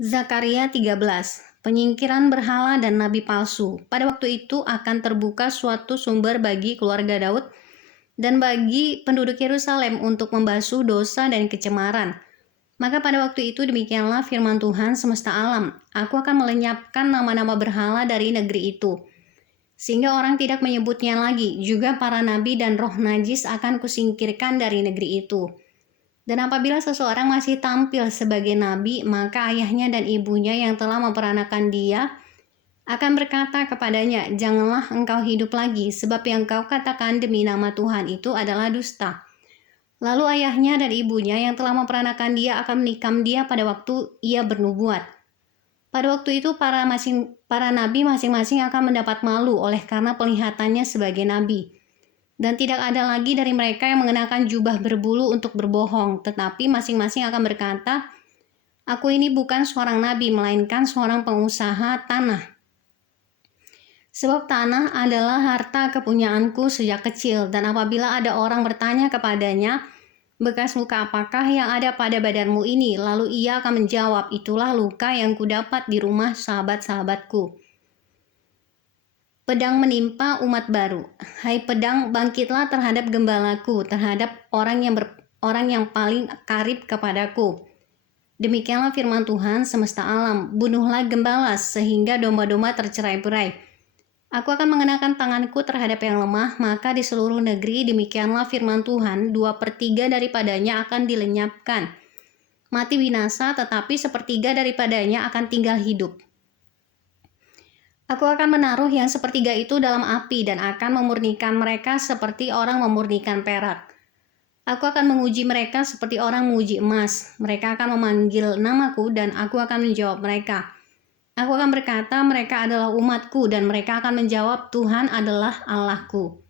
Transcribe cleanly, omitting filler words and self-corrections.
Zakaria 13. Penyingkiran berhala dan nabi palsu. Pada waktu itu akan terbuka suatu sumber bagi keluarga Daud dan bagi penduduk Yerusalem untuk membasuh dosa dan kecemaran. Maka pada waktu itu demikianlah firman Tuhan semesta alam. Aku akan melenyapkan nama-nama berhala dari negeri itu, sehingga orang tidak menyebutnya lagi. Juga para nabi dan roh najis akan kusingkirkan dari negeri itu. Dan apabila seseorang masih tampil sebagai nabi, maka ayahnya dan ibunya yang telah memperanakan dia akan berkata kepadanya, "Janganlah engkau hidup lagi, sebab yang kau katakan demi nama Tuhan itu adalah dusta." Lalu ayahnya dan ibunya yang telah memperanakan dia akan menikam dia pada waktu ia bernubuat. Pada waktu itu para nabi masing-masing akan mendapat malu oleh karena penglihatannya sebagai nabi. Dan tidak ada lagi dari mereka yang mengenakan jubah berbulu untuk berbohong, tetapi masing-masing akan berkata, "Aku ini bukan seorang nabi, melainkan seorang pengusaha tanah. Sebab tanah adalah harta kepunyaanku sejak kecil, dan apabila ada orang bertanya kepadanya, 'Bekas luka apakah yang ada pada badanmu ini?' Lalu ia akan menjawab, 'Itulah luka yang kudapat di rumah sahabat-sahabatku.' Pedang menimpa umat baru. Hai pedang, bangkitlah terhadap gembalaku, terhadap orang yang paling karib kepadaku. Demikianlah firman Tuhan semesta alam. Bunuhlah gembala sehingga domba-domba tercerai-berai. Aku akan mengenakan tanganku terhadap yang lemah, maka di seluruh negeri demikianlah firman Tuhan, 2/3 daripadanya akan dilenyapkan. Mati binasa, tetapi 1/3 daripadanya akan tinggal hidup. Aku akan menaruh yang 1/3 itu dalam api dan akan memurnikan mereka seperti orang memurnikan perak. Aku akan menguji mereka seperti orang menguji emas. Mereka akan memanggil namaku dan aku akan menjawab mereka. Aku akan berkata, mereka adalah umatku, dan mereka akan menjawab, Tuhan adalah Allahku.